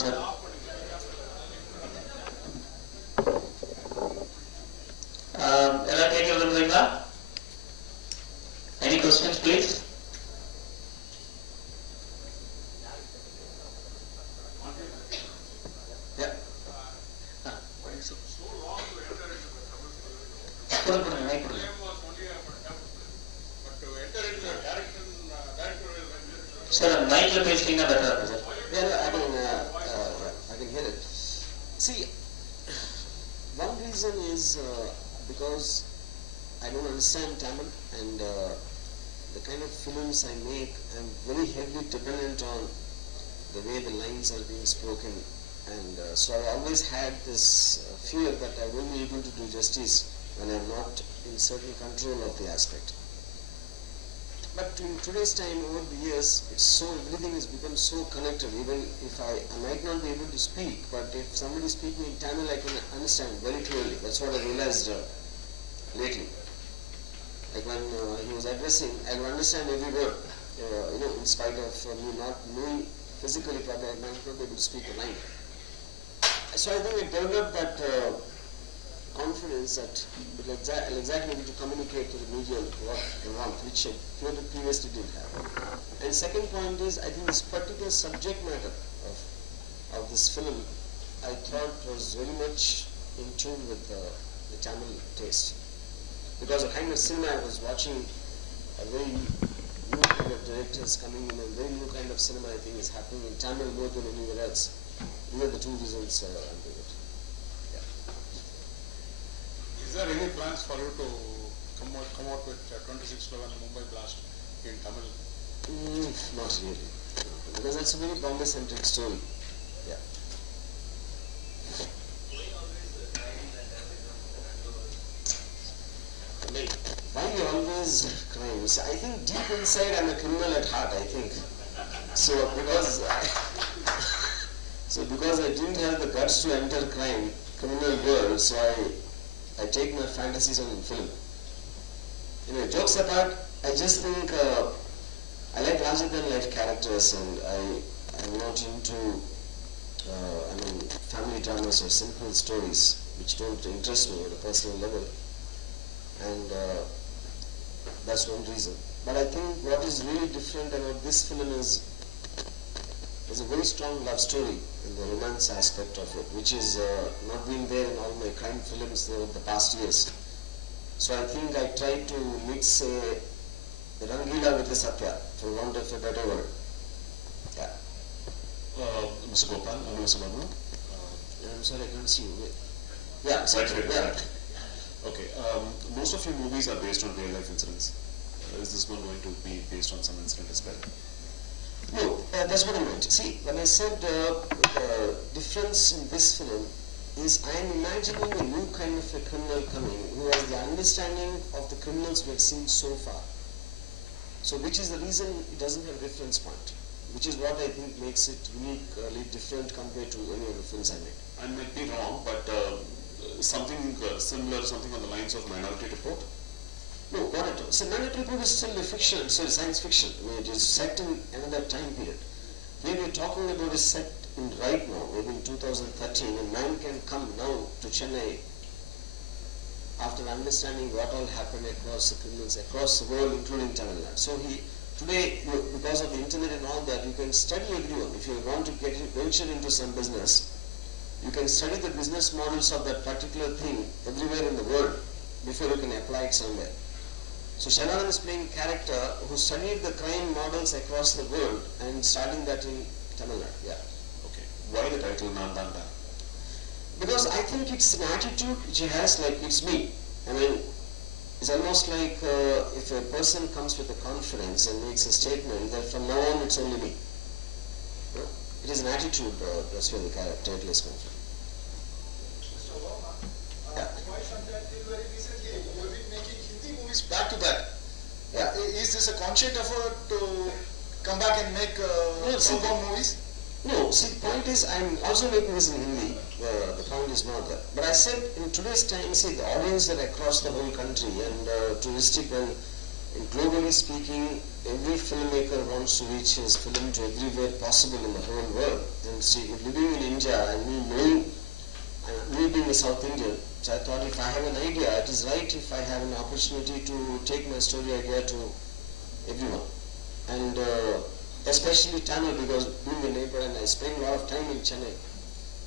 sir. Any questions, please? Yeah. What is it? Sir, mic lo pesting better, sir. Yeah, no, I can hear it. See, one reason is because I don't understand Tamil, and the kind of films I make, I'm very heavily dependent on the way the lines are being spoken, and so I always had this fear that I won't be able to do justice when I'm not in certain control of the aspect. But in today's time, over the years, everything has become so connected. Even if I might not be able to speak, but if somebody is speaking in Tamil, I can understand very clearly. That's what I realized lately. Like when he was addressing, I could understand every word. In spite of me not knowing physically, probably I might not be able to speak a line. So I think I developed that confidence that I'll exactly able to communicate to the medium what they want, which I previously didn't have. And second point is, I think this particular subject matter of this film, I thought was very much in tune with the Tamil taste. Because the kind of cinema I was watching, a very new kind of directors coming in, and very new kind of cinema I think is happening in Tamil more than anywhere else. These are the two reasons I'm doing it. Is there any plans for you to come out with 2611 Mumbai Blast in Tamil? Not really, because that's a very Bombay-centric story. Yeah. Why you always crying? So I think deep inside I'm a criminal at heart. I think so because I didn't have the guts to enter criminal world, so I take my fantasies on film. Jokes apart, I just think I like larger than life characters, and I'm not into family dramas or simple stories which don't interest me on a personal level, and that's one reason. But I think what is really different about this film is a very strong love story in the romance aspect of it, which is not being there in all my crime films over the past years. So I think I tried to mix the Rangila with the Satya, for want of a better word. Yeah. Mr. Gopal, Mr. Babu? I'm sorry, I can't see you. Yeah, exactly. Yeah. Okay. Most of your movies are based on real life incidents. Is this one going to be based on some incident as well? No, that's what I meant. See, when I said the difference in this film is I am imagining a new kind of a criminal coming who has the understanding of the criminals we have seen so far. So which is the reason it doesn't have a reference point, which is what I think makes it uniquely different compared to any of the films I made. I might be wrong, but something similar, something on the lines of Minority Report? No, not at all. So Minority Report is still a fiction, so science fiction. It is set in another time period. Here we are talking about is set in right now, maybe in 2013, and man can come now to Chennai after understanding what all happened across the criminals, across the world, including Tamil Nadu. So today, because of the internet and all that, you can study everyone. If you want to venture into some business, you can study the business models of that particular thing everywhere in the world before you can apply it somewhere. So Shannon is playing a character who studied the crime models across the world and starting that in Tamil Nadu. Yeah. Okay. Why the title naanthaanda? Because I think it's an attitude which he has, like it's me. I mean, it's almost like if a person comes with a confidence and makes a statement that from now on it's only me. It is an attitude, that's where the title is come from. Mr. Obama, quite some time till very recently, you have been making Hindi movies back to back. Yeah. Is this a conscious effort to come back and make Southbound movies? No, see, the point is, I'm also making this in Hindi. The point is not that. But I said, in today's time, see, the audience are across the whole country, and touristic and globally speaking, every filmmaker wants to reach his film to everywhere possible in the whole world. And and living in India and me being a South Indian, so I thought if I have an idea, it is right if I have an opportunity to take my story idea to everyone. And especially Tamil, because being a neighbor and I spend a lot of time in Chennai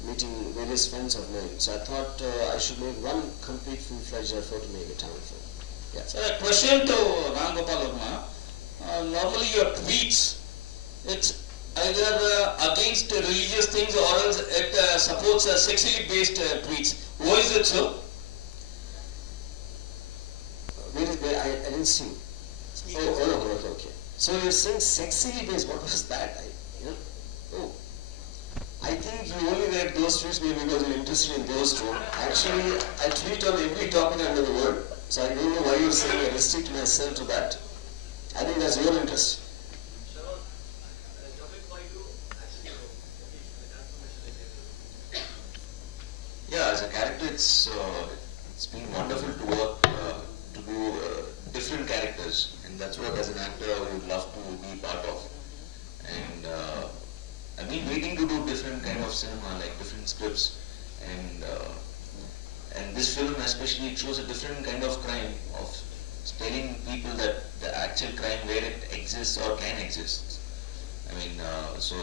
meeting various friends of mine. So I thought I should make one complete full-fledged effort to make a Tamil film. Yeah. Sir, a question to Ram Gopal Verma. Normally your tweets, it's either against religious things or else it supports sexually based tweets. Why is it so? Where I didn't see. Oh, okay. So you're saying sexually based, what was that? I think you only read those tweets maybe because you're interested in those two. Actually, I tweet on every topic under the world. So I don't know why you're saying I restrict myself to that. I think that's your interest. Yeah, as a character, it's been wonderful to work to do different characters, and that's what as an actor I would love to be part of. And I've been waiting to do different kind of cinema, like different scripts, and this film especially, it shows a different kind of crime, of telling people that the actual crime where it exists or can exist. I mean, so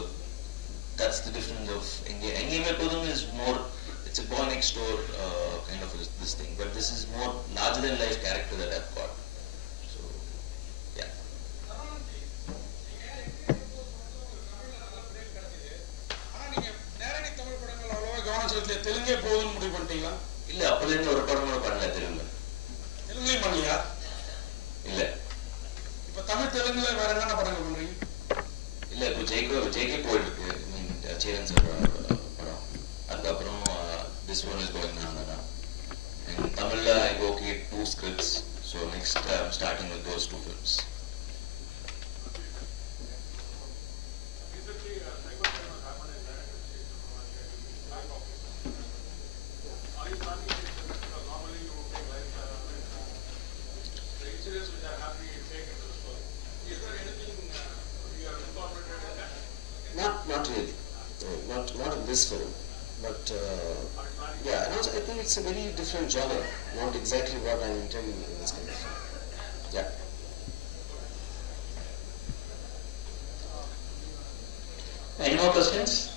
that's the difference of Engemepodum is more, it's a boy next door kind of this thing, but this is more larger than life character that I've got. So, yeah. தெலுங்கே போகுதுன்னு முடிவு பண்ணிட்டீங்களா? இல்ல அப்பலேருந்து ஒரு படம் கூட பண்ணல தெலுங்குல. தெலுங்குலயும் பண்ணலையா? இல்ல. இப்ப தமிழ் தெலுங்குல வேற என்னென்ன படங்கள் பண்றீங்க? இல்ல இப்போ ஜேகே போயிட்டு இருக்கு, சேரன் சார் படம். அதுக்கப்புறம் this one is going naanthaanda. And Tamil I okay 2 scripts, so next I'm starting with those 2 films. Not really. Not in this film. But yeah, and also I think it's a very different genre. Not exactly what I'm intending in this kind of film. Yeah. Any more questions?